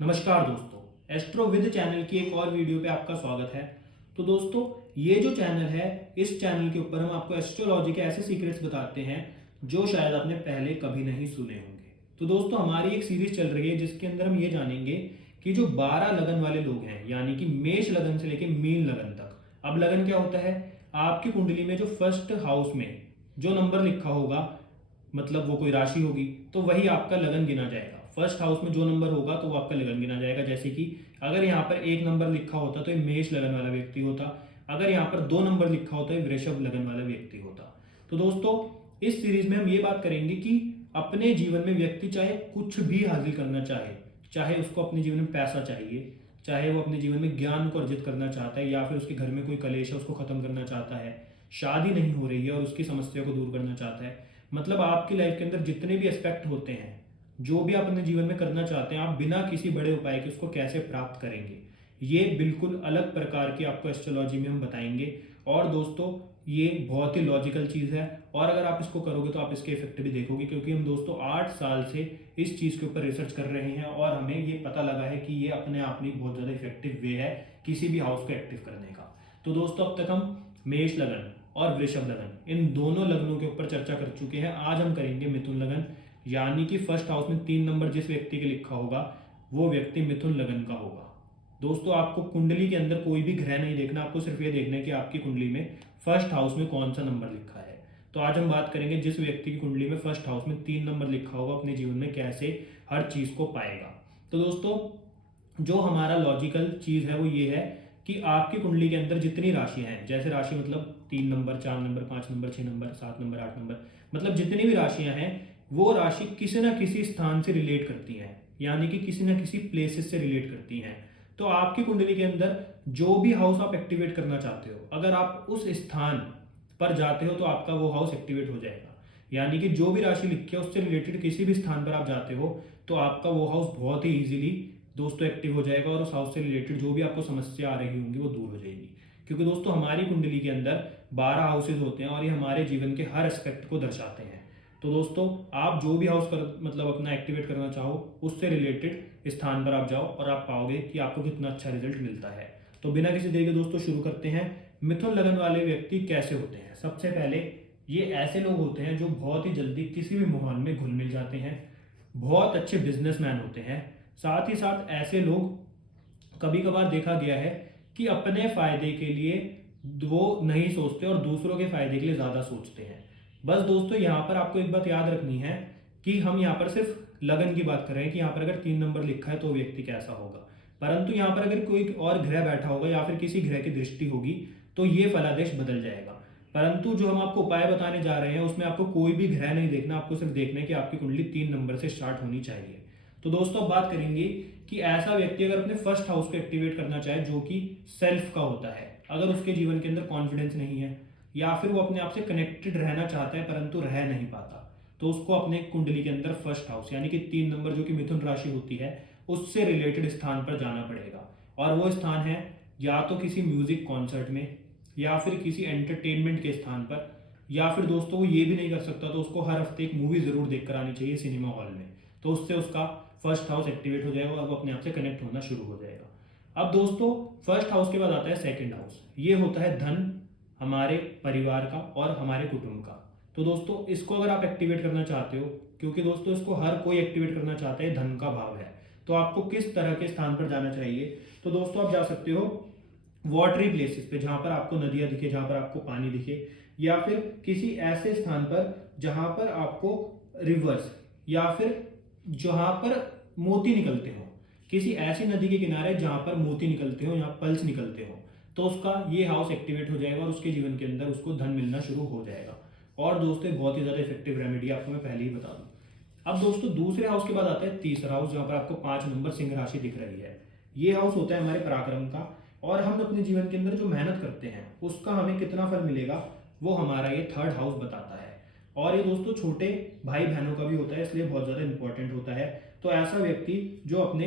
नमस्कार दोस्तों, astro with channel की एक और वीडियो पे आपका स्वागत है। तो दोस्तों, ये जो चैनल है, इस चैनल के ऊपर हम आपको एस्ट्रोलॉजी के ऐसे सीक्रेट्स बताते हैं जो शायद आपने पहले कभी नहीं सुने होंगे। तो दोस्तों, हमारी एक सीरीज चल रही है जिसके अंदर हम ये जानेंगे कि जो 12 लगन वाले लोग हैं, यानी कि मेष लगन से लेकर मीन लगन तक। अब लगन क्या होता है? आपकी कुंडली में जो फर्स्ट हाउस में जो नंबर लिखा होगा, मतलब वो कोई राशि होगी, तो वही आपका लगन गिना जाएगा। फर्स्ट हाउस में जो नंबर होगा तो वो आपका लगन गिना जाएगा। जैसे कि अगर यहाँ पर 1 नंबर लिखा होता तो ये मेष लगन वाला व्यक्ति होता। अगर यहाँ पर 2 नंबर लिखा होता ये वृषभ लगन वाला व्यक्ति होता। तो दोस्तों, इस सीरीज में हम ये बात करेंगे कि अपने जीवन में व्यक्ति चाहे कुछ भी हासिल करना चाहे, चाहे उसको अपने जीवन में पैसा चाहिए, चाहे वो अपने जीवन में ज्ञान को अर्जित करना चाहता है, या फिर उसके घर में कोई कलेश है उसको खत्म करना चाहता है, शादी नहीं हो रही है और उसकी समस्या को दूर करना चाहता है, मतलब आपकी लाइफ के अंदर जितने भी एस्पेक्ट होते हैं, जो भी आप अपने जीवन में करना चाहते हैं, आप बिना किसी बड़े उपाय के उसको कैसे प्राप्त करेंगे, ये बिल्कुल अलग प्रकार की आपको एस्ट्रोलॉजी में हम बताएंगे। और दोस्तों, ये बहुत ही लॉजिकल चीज़ है और अगर आप इसको करोगे तो आप इसके इफेक्ट भी देखोगे, क्योंकि हम दोस्तों 8 साल से इस चीज़ के ऊपर रिसर्च कर रहे हैं और हमें ये पता लगा है कि ये अपने आप में बहुत ज़्यादा इफेक्टिव वे है किसी भी हाउस को एक्टिव करने का। तो दोस्तों, अब तक हम मेष लगन और वृषभ लगन, इन दोनों लगनों के ऊपर चर्चा कर चुके हैं। आज हम करेंगे मिथुन लगन, यानी कि फर्स्ट हाउस में 3 नंबर जिस व्यक्ति के लिखा होगा वो व्यक्ति मिथुन लगन का होगा। दोस्तों, आपको कुंडली के अंदर कोई भी ग्रह नहीं देखना, आपको सिर्फ ये देखना है कि आपकी कुंडली में फर्स्ट हाउस में कौन सा नंबर लिखा है। तो आज हम बात करेंगे जिस व्यक्ति की कुंडली में फर्स्ट हाउस में 3 नंबर लिखा होगा अपने जीवन में कैसे हर चीज को पाएगा। तो दोस्तों, जो हमारा लॉजिकल चीज है वो ये है कि आपकी कुंडली के अंदर जितनी राशियां हैं, जैसे राशि मतलब 3 number, 4 number, 5 number, 6 number, 7 number, 8 number, मतलब जितनी भी राशियां हैं वो राशि किसी ना किसी स्थान से रिलेट करती हैं, यानी कि किसी ना किसी प्लेसेस से रिलेट करती हैं। तो आपकी कुंडली के अंदर जो भी हाउस आप एक्टिवेट करना चाहते हो, अगर आप उस स्थान पर जाते हो तो आपका वो हाउस एक्टिवेट हो जाएगा। यानी कि जो भी राशि लिखी है उससे रिलेटेड किसी भी स्थान पर आप जाते हो तो आपका वो हाउस बहुत ही इजीली दोस्तों एक्टिव हो जाएगा और उस हाउस से रिलेटेड जो भी आपको समस्या आ रही होंगी वो दूर हो जाएगी। क्योंकि दोस्तों, हमारी कुंडली के अंदर 12 हाउसेज होते हैं और ये हमारे जीवन के हर एस्पेक्ट को दर्शाते हैं। तो दोस्तों, आप जो भी हाउस मतलब अपना एक्टिवेट करना चाहो उससे रिलेटेड स्थान पर आप जाओ और आप पाओगे कि आपको कितना अच्छा रिजल्ट मिलता है। तो बिना किसी देरी के दोस्तों शुरू करते हैं। मिथुन लगन वाले व्यक्ति कैसे होते हैं? सबसे पहले, ये ऐसे लोग होते हैं जो बहुत ही जल्दी किसी भी माहौल में घुल मिल जाते हैं, बहुत अच्छे बिजनेसमैन होते हैं। साथ ही साथ ऐसे लोग कभी कभार देखा गया है कि अपने फायदे के लिए वो नहीं सोचते और दूसरों के फायदे के लिए ज्यादा सोचते हैं। बस दोस्तों, यहाँ पर आपको एक बात याद रखनी है कि हम यहाँ पर सिर्फ लगन की बात कर रहे हैं कि यहाँ पर अगर 3 नंबर लिखा है तो व्यक्ति कैसा होगा, परंतु यहाँ पर अगर कोई और ग्रह बैठा होगा या फिर किसी ग्रह की दृष्टि होगी तो ये फलादेश बदल जाएगा। परंतु जो हम आपको उपाय बताने जा रहे हैं उसमें आपको कोई भी ग्रह नहीं देखना, आपको सिर्फ देखना है कि आपकी कुंडली 3 नंबर से स्टार्ट होनी चाहिए। तो दोस्तों, अब बात करेंगे कि ऐसा व्यक्ति अगर अपने फर्स्ट हाउस को एक्टिवेट करना चाहे जो कि सेल्फ का होता है, अगर उसके जीवन के अंदर कॉन्फिडेंस नहीं है या फिर वो अपने आप से कनेक्टेड रहना चाहता है परंतु रह नहीं पाता, तो उसको अपने कुंडली के अंदर फर्स्ट हाउस यानी कि 3 नंबर जो कि मिथुन राशि होती है उससे रिलेटेड स्थान पर जाना पड़ेगा। और वो स्थान है या तो किसी म्यूजिक कॉन्सर्ट में या फिर किसी एंटरटेनमेंट के स्थान पर, या फिर दोस्तों वो ये भी नहीं कर सकता तो उसको हर हफ्ते एक मूवी जरूर देख कर आनी चाहिए सिनेमा हॉल में। तो उससे उसका फर्स्ट हाउस एक्टिवेट हो जाएगा और वो अपने आप से कनेक्ट होना शुरू हो जाएगा। अब दोस्तों, फर्स्ट हाउस के बाद आता है सेकंड हाउस। ये होता है धन, हमारे परिवार का और हमारे कुटुंब का। तो दोस्तों, इसको अगर आप एक्टिवेट करना चाहते हो, क्योंकि दोस्तों इसको हर कोई एक्टिवेट करना चाहता है, धन का भाव है, तो आपको किस तरह के स्थान पर जाना चाहिए? तो दोस्तों, आप जा सकते हो वाटरी प्लेसेस पे, जहां पर आपको नदियां दिखे, जहां पर आपको पानी दिखे, या फिर किसी ऐसे स्थान पर जहां पर आपको रिवर्स या फिर जहां पर मोती निकलते हो, किसी ऐसी नदी के किनारे जहां पर मोती निकलते हो, यहाँ पल्स निकलते हो, तो उसका ये हाउस एक्टिवेट हो जाएगा और उसके जीवन के अंदर उसको धन मिलना शुरू हो जाएगा। और दोस्तों, बहुत ही ज्यादा इफेक्टिव रेमेडी आपको मैं पहले ही बता दूं। अब दोस्तों, दूसरे हाउस के बाद आता है तीसरा हाउस, जहां पर आपको 5 नंबर सिंह राशि दिख रही है। ये हाउस होता है हमारे पराक्रम का, और हम अपने जीवन के अंदर जो मेहनत करते हैं उसका हमें कितना फल मिलेगा वो हमारा ये थर्ड हाउस बताता है। और ये दोस्तों छोटे भाई बहनों का भी होता है, इसलिए बहुत ज्यादा इंपॉर्टेंट होता है। तो ऐसा व्यक्ति जो अपने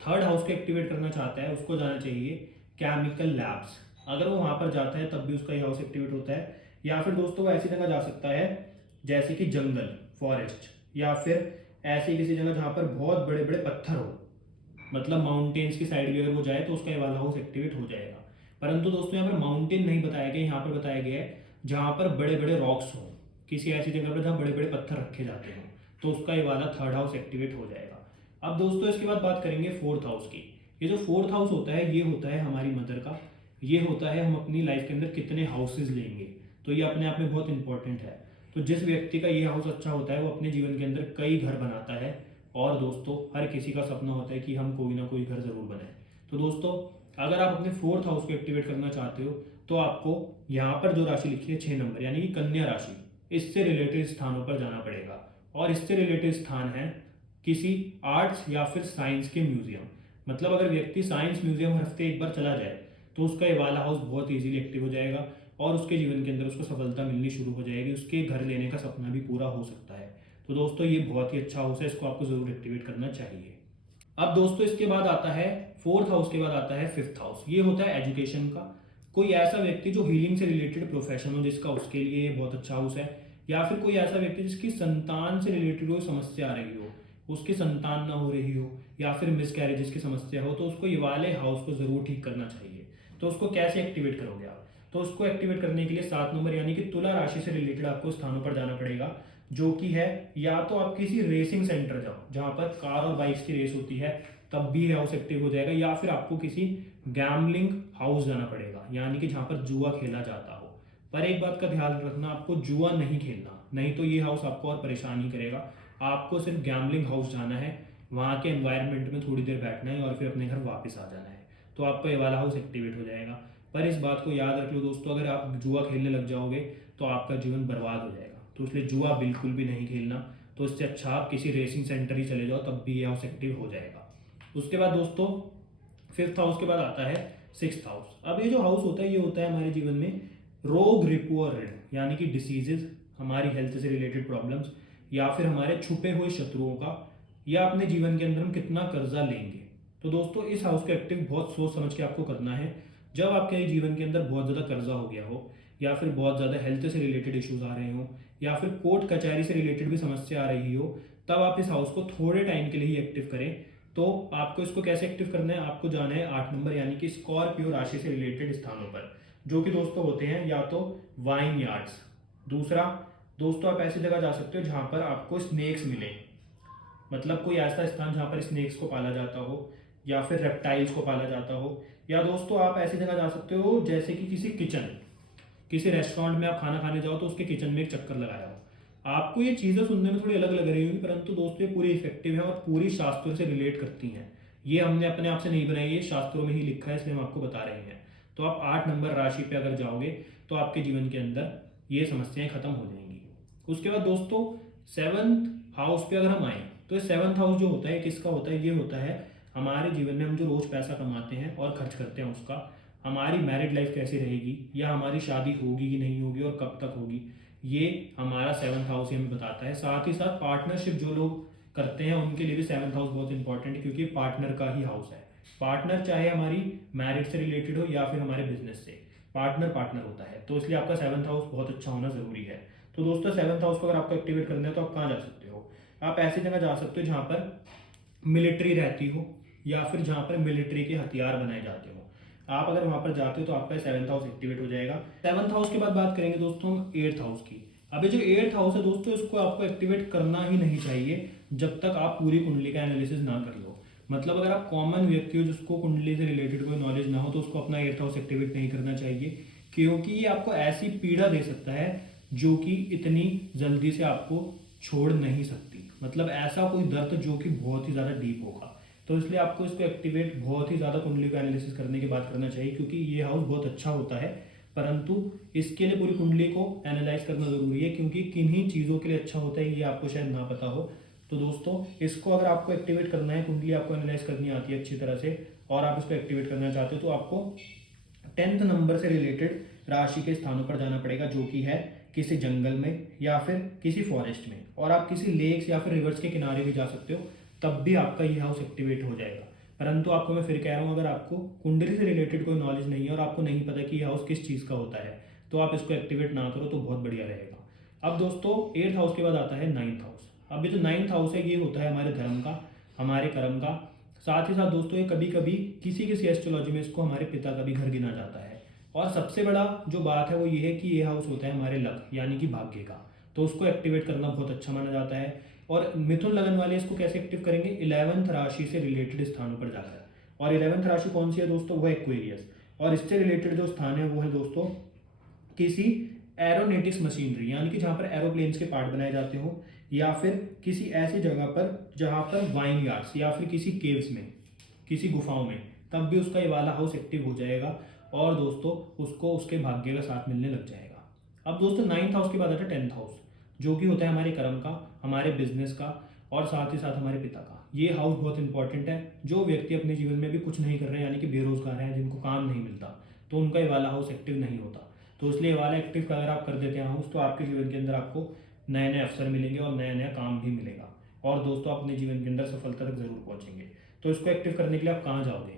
थर्ड हाउस को एक्टिवेट करना चाहता है उसको जाना चाहिए केमिकल लैब्स। अगर वो वहां पर जाता है तब भी उसका ये हाउस एक्टिवेट होता है। या फिर दोस्तों, वो ऐसी जगह जा सकता है जैसे कि जंगल, फॉरेस्ट, या फिर ऐसी किसी जगह जहां पर बहुत बड़े बड़े पत्थर हो, मतलब माउंटेन्स की साइड भी अगर वो जाए तो उसका ये वाला हाउस एक्टिवेट हो जाएगा। परंतु दोस्तों यहाँ पर माउंटेन नहीं बताया गया, यहाँ पर बताया गया है जहाँ पर बड़े बड़े रॉक्स हों, किसी ऐसी जगह पर जहाँ बड़े बड़े पत्थर रखे जाते हों, तो उसका ये वाला थर्ड हाउस एक्टिवेट हो जाएगा। अब दोस्तों इसके बाद बात करेंगे फोर्थ हाउस की। ये जो फोर्थ हाउस होता है ये होता है हमारी मदर का, ये होता है हम अपनी लाइफ के अंदर कितने हाउसेज लेंगे, तो ये अपने आप में बहुत इंपॉर्टेंट है। तो जिस व्यक्ति का ये हाउस अच्छा होता है वो अपने जीवन के अंदर कई घर बनाता है, और दोस्तों हर किसी का सपना होता है कि हम कोई ना कोई घर ज़रूर बनाएं। तो दोस्तों अगर आप अपने फोर्थ हाउस को एक्टिवेट करना चाहते हो तो आपको यहाँ पर जो राशि लिखी है 6 नंबर यानी कि कन्या राशि, इससे रिलेटेड स्थानों पर जाना पड़ेगा। और इससे रिलेटेड स्थान है किसी आर्ट्स या फिर साइंस के म्यूजियम। मतलब अगर व्यक्ति साइंस म्यूजियम हर हफ्ते एक बार चला जाए तो उसका ये वाला हाउस बहुत ईजीली एक्टिव हो जाएगा और उसके जीवन के अंदर उसको सफलता मिलनी शुरू हो जाएगी, उसके घर लेने का सपना भी पूरा हो सकता है। तो दोस्तों ये बहुत ही अच्छा हाउस है, इसको आपको ज़रूर एक्टिवेट करना चाहिए। अब दोस्तों इसके बाद आता है फोर्थ हाउस के बाद आता है फिफ्थ हाउस। ये होता है एजुकेशन का। कोई ऐसा व्यक्ति जो हीलिंग से रिलेटेड प्रोफेशन हो जिसका, उसके लिए ये बहुत अच्छा हाउस है। या फिर कोई ऐसा व्यक्ति जिसकी संतान से रिलेटेड कोई समस्या आ रही हो, उसकी संतान ना हो रही हो, या फिर मिसकैरेजेस की समस्या हो, तो उसको ये वाले हाउस को ज़रूर ठीक करना चाहिए। तो उसको कैसे एक्टिवेट करोगे आप? तो उसको एक्टिवेट करने के लिए 7 नंबर यानी कि तुला राशि से रिलेटेड आपको स्थानों पर जाना पड़ेगा, जो कि है या तो आप किसी रेसिंग सेंटर जाओ जहाँ पर कार और बाइक्स की रेस होती है, तब भी हाउस एक्टिव हो जाएगा। या फिर आपको किसी गैम्बलिंग हाउस जाना पड़ेगा यानी कि जहाँ पर जुआ खेला जाता हो। पर एक बात का ध्यान रखना, आपको जुआ नहीं खेलना, नहीं तो ये हाउस आपको और परेशान ही करेगा। आपको सिर्फ गैम्बलिंग हाउस जाना है, वहाँ के एनवायरनमेंट में थोड़ी देर बैठना है और फिर अपने घर वापस आ जाना है, तो आपका ये वाला हाउस एक्टिवेट हो जाएगा। पर इस बात को याद रख लो दोस्तों, अगर आप जुआ खेलने लग जाओगे तो आपका जीवन बर्बाद हो जाएगा। तो इसलिए जुआ बिल्कुल भी नहीं खेलना। तो इससे अच्छा आप किसी रेसिंग सेंटर ही चले जाओ, तब भी ये हाउस एक्टिव हो जाएगा। उसके बाद दोस्तों फिफ्थ हाउस के बाद आता है सिक्स्थ हाउस। अब ये जो हाउस होता है ये होता है हमारे जीवन में रोग, रिपू और ऋण यानी कि डिसीजेज, हमारी हेल्थ से रिलेटेड प्रॉब्लम्स, या फिर हमारे छुपे हुए शत्रुओं का, या अपने जीवन के अंदर हम कितना कर्जा लेंगे। तो दोस्तों इस हाउस को एक्टिव बहुत सोच समझ के आपको करना है। जब आपके जीवन के अंदर बहुत ज़्यादा कर्जा हो गया हो, या फिर बहुत ज़्यादा हेल्थ से रिलेटेड इश्यूज आ रहे हो, या फिर कोर्ट कचहरी से रिलेटेड भी समस्या आ रही हो, तब आप इस हाउस को थोड़े टाइम के लिए ही एक्टिव करें। तो आपको इसको कैसे एक्टिव करना है, आपको जाना है 8 नंबर यानी कि स्कॉर्पियो राशि से रिलेटेड स्थानों पर, जो कि दोस्तों होते हैं या तो वाइन यार्ड्स। दूसरा दोस्तों आप ऐसी जगह जा सकते हो जहाँ पर आपको स्नेक्स मिले, मतलब कोई ऐसा स्थान जहाँ पर स्नेक्स को पाला जाता हो या फिर रेप्टाइल्स को पाला जाता हो। या दोस्तों आप ऐसी जगह जा सकते हो जैसे कि किसी किचन, किसी रेस्टोरेंट में आप खाना खाने जाओ तो उसके किचन में एक चक्कर लगाया हो। आपको ये चीज़ें सुनने में थोड़ी अलग लग रही होंगी, परंतु दोस्तों ये पूरी इफेक्टिव है और पूरी शास्त्रों से रिलेट करती हैं। ये हमने अपने आप से नहीं बनाई, ये शास्त्रों में ही लिखा है, इसलिए हम आपको बता रहे हैं। तो आप 8 नंबर राशि पे अगर जाओगे तो आपके जीवन के अंदर ये समस्याएं खत्म हो जाएंगी। उसके बाद दोस्तों सेवन्थ हाउस पे अगर हम आए तो सेवन्थ हाउस जो होता है किसका होता है, ये होता है हमारे जीवन में हम जो रोज पैसा कमाते हैं और खर्च करते हैं उसका, हमारी मैरिड लाइफ कैसी रहेगी, या हमारी शादी होगी कि नहीं होगी और कब तक होगी, ये हमारा सेवन्थ हाउस ही हमें बताता है। साथ ही साथ पार्टनरशिप जो लोग करते हैं उनके लिए भी सेवन्थ हाउस बहुत इंपॉर्टेंट है, क्योंकि पार्टनर का ही हाउस है। पार्टनर चाहे हमारी मैरिज से रिलेटेड हो या फिर हमारे बिजनेस से, पार्टनर पार्टनर होता है। तो इसलिए आपका सेवन्थ हाउस बहुत अच्छा होना जरूरी है। तो दोस्तों सेवन्थ हाउस को अगर आपको एक्टिवेट करना है तो आप कहाँ जा सकते हो, आप ऐसी जगह जा सकते हो जहाँ पर मिलिट्री रहती हो या फिर जहाँ पर मिलिट्री के हथियार बनाए जाते हो। आप अगर वहाँ पर जाते हो तो आपका सेवन्थ हाउस एक्टिवेट हो जाएगा। सेवन्थ हाउस के बाद बात करेंगे दोस्तों हम एट्थ हाउस की। अब ये जो एट्थ हाउस है दोस्तों, इसको आपको एक्टिवेट करना ही नहीं चाहिए जब तक आप पूरी कुंडली का एनालिसिस ना कर लो। मतलब अगर आप कॉमन व्यक्ति हो जिसको कुंडली से रिलेटेड कोई नॉलेज ना हो तो उसको अपना एट्थ हाउस एक्टिवेट नहीं करना चाहिए, क्योंकि ये आपको ऐसी पीड़ा दे सकता है जो कि इतनी जल्दी से आपको छोड़ नहीं सकती। मतलब ऐसा कोई दर्द जो कि बहुत ही ज़्यादा डीप होगा। तो इसलिए आपको इसको एक्टिवेट बहुत ही ज़्यादा कुंडली को एनालिसिस करने के बाद करना चाहिए, क्योंकि ये हाउस बहुत अच्छा होता है, परंतु इसके लिए पूरी कुंडली को एनालाइज करना ज़रूरी है, क्योंकि किन्हीं चीज़ों के लिए अच्छा होता है ये आपको शायद ना पता हो। तो दोस्तों इसको अगर आपको एक्टिवेट करना है, कुंडली आपको एनालाइज करनी आती है अच्छी तरह से और आप इसको एक्टिवेट करना चाहते हो, तो आपको 10th नंबर से रिलेटेड राशि के स्थानों पर जाना पड़ेगा, जो कि है किसी जंगल में या फिर किसी फॉरेस्ट में, और आप किसी लेक्स या फिर रिवर्स के किनारे भी जा सकते हो, तब भी आपका ये हाउस एक्टिवेट हो जाएगा। परंतु आपको मैं फिर कह रहा हूँ, अगर आपको कुंडली से रिलेटेड कोई नॉलेज नहीं है और आपको नहीं पता कि ये हाउस किस चीज़ का होता है, तो आप इसको एक्टिवेट ना करो तो बहुत बढ़िया रहेगा। अब दोस्तों 8th हाउस के बाद आता है 9th हाउस। अब ये जो 9th हाउस है ये होता है हमारे धर्म का, हमारे कर्म का, साथ ही साथ दोस्तों ये कभी कभी किसी किसी एस्ट्रोलॉजी में इसको हमारे पिता का भी घर गिना जाता है। और सबसे बड़ा जो बात है वो ये है कि ये हाउस होता है हमारे लक यानी कि भाग्य का, तो उसको एक्टिवेट करना बहुत अच्छा माना जाता है। और मिथुन लगन वाले इसको कैसे एक्टिव करेंगे, 11th राशि से रिलेटेड स्थानों पर जाकर। और 11th राशि कौन सी है दोस्तों, वो एक्वेरियस। और इससे रिलेटेड जो स्थान है वो है दोस्तों किसी एरोनेटिक्स मशीनरी यानी कि जहाँ पर एरोप्लेन्स के पार्ट बनाए जाते हो, या फिर किसी ऐसी जगह पर जहाँ पर वाइन यार्ड्स या फिर किसी केव्स में, किसी गुफाओं में, तब भी उसका ये वाला हाउस एक्टिव हो जाएगा और दोस्तों उसको उसके भाग्य का साथ मिलने लग जाएगा। अब दोस्तों 9th हाउस के बाद आता है 10th हाउस, जो कि होता है हमारे कर्म का, हमारे बिजनेस का और साथ ही साथ हमारे पिता का। ये हाउस बहुत इंपॉर्टेंट है। जो व्यक्ति अपने जीवन में भी कुछ नहीं कर रहे हैं यानी कि बेरोजगार हैं, जिनको काम नहीं मिलता, तो उनका ये वाला हाउस एक्टिव नहीं होता। तो इसलिए ये वाला एक्टिव अगर आप कर देते हैं हाउस, तो आपके जीवन के अंदर आपको नए नए अवसर मिलेंगे और नया नया काम भी मिलेगा। और दोस्तों अपने जीवन के अंदर सफलता तक जरूर पहुंचेंगे। तो इसको एक्टिव करने के लिए आप कहाँ जाओगे,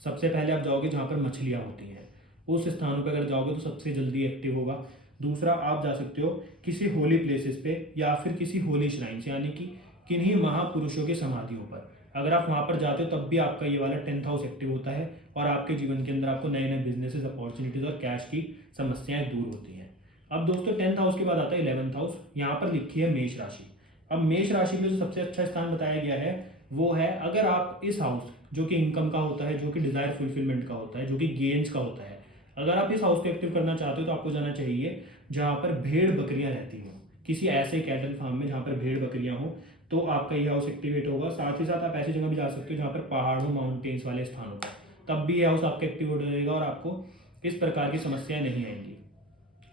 सबसे पहले आप जाओगे जहाँ पर मछलियाँ होती हैं, उस स्थानों पर अगर जाओगे तो सबसे जल्दी एक्टिव होगा। दूसरा, आप जा सकते हो किसी होली प्लेसेस पे या फिर किसी होली श्राइन्स यानी कि किन्हीं महापुरुषों की समाधियों पर। अगर आप वहाँ पर जाते हो तब भी आपका ये वाला 10th हाउस एक्टिव होता है और आपके जीवन के अंदर आपको नए नए बिजनेसेस, अपॉर्चुनिटीज और कैश की समस्याएं दूर होती हैं। अब दोस्तों 10th हाउस के बाद आता है 11th हाउस, यहाँ पर लिखी है मेष राशि। अब मेष राशि में जो सबसे अच्छा स्थान बताया गया है वो है, अगर आप इस हाउस जो कि इनकम का होता है, जो कि डिजायर फुलफिलमेंट का होता है, जो कि गेन्स का होता है, अगर आप इस हाउस को एक्टिव करना चाहते हो तो आपको जाना चाहिए जहाँ पर भेड़ बकरियां रहती हों, किसी ऐसे कैटल फार्म में जहाँ पर भेड़ बकरियां हों, तो आपका ये हाउस एक्टिवेट होगा। साथ ही साथ आप ऐसी जगह भी जा सकते हो जहाँ पर पहाड़ों, माउंटेन्स वाले स्थानों पर, तब भी ये हाउस आपका एक्टिव हो जाएगा और आपको इस प्रकार की समस्याएं नहीं आएंगी।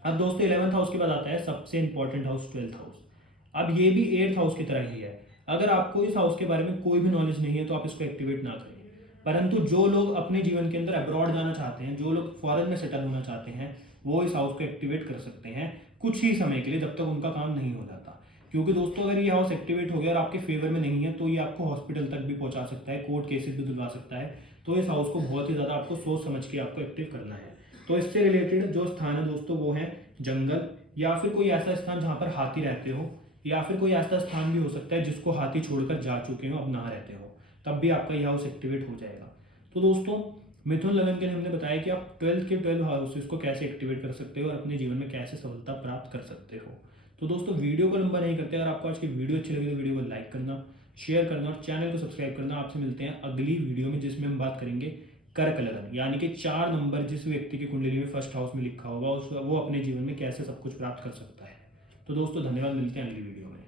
अब दोस्तों 11th हाउस के बाद आता है सबसे इंपॉर्टेंट हाउस, 12th हाउस। अब ये भी 8th हाउस की तरह ही है। अगर आपको इस हाउस के बारे में कोई भी नॉलेज नहीं है तो आप इसको एक्टिवेट ना करें। परंतु जो लोग अपने जीवन के अंदर अब्रॉड जाना चाहते हैं, जो लोग फॉरेन में सेटल होना चाहते हैं, वो इस हाउस को एक्टिवेट कर सकते हैं कुछ ही समय के लिए, जब तक उनका काम नहीं हो जाता। क्योंकि दोस्तों अगर ये हाउस एक्टिवेट हो गया और आपके फेवर में नहीं है तो ये आपको हॉस्पिटल तक भी पहुंचा सकता है, कोर्ट केसेस भी दिलवा सकता है। तो इस हाउस को बहुत ही ज़्यादा आपको सोच समझ के आपको एक्टिव करना है। तो इससे रिलेटेड जो स्थान है दोस्तों वो है जंगल, या फिर कोई ऐसा स्थान जहाँ पर हाथी रहते हो, या फिर कोई ऐसा स्थान भी हो सकता है जिसको हाथी छोड़कर जा चुके हो, अब ना रहते हो, तब भी आपका यह हाउस एक्टिवेट हो जाएगा। तो दोस्तों मिथुन लगन के लिए हमने बताया कि आप 12th के 12 हाउसेस को कैसे एक्टिवेट कर सकते हो और अपने जीवन में कैसे सफलता प्राप्त कर सकते हो। तो दोस्तों वीडियो को लंबा नहीं करते, अगर आपको आज की वीडियो अच्छी लगी तो वीडियो को लाइक करना, शेयर करना और चैनल को सब्सक्राइब करना। आपसे मिलते हैं अगली वीडियो में, जिसमें हम बात करेंगे कर्क लगन यानी कि 4 नंबर जिस व्यक्ति की कुंडली में फर्स्ट हाउस में लिखा होगा वो अपने जीवन में कैसे सब कुछ प्राप्त कर सकता है। तो दोस्तों धन्यवाद, मिलते हैं अगली वीडियो में।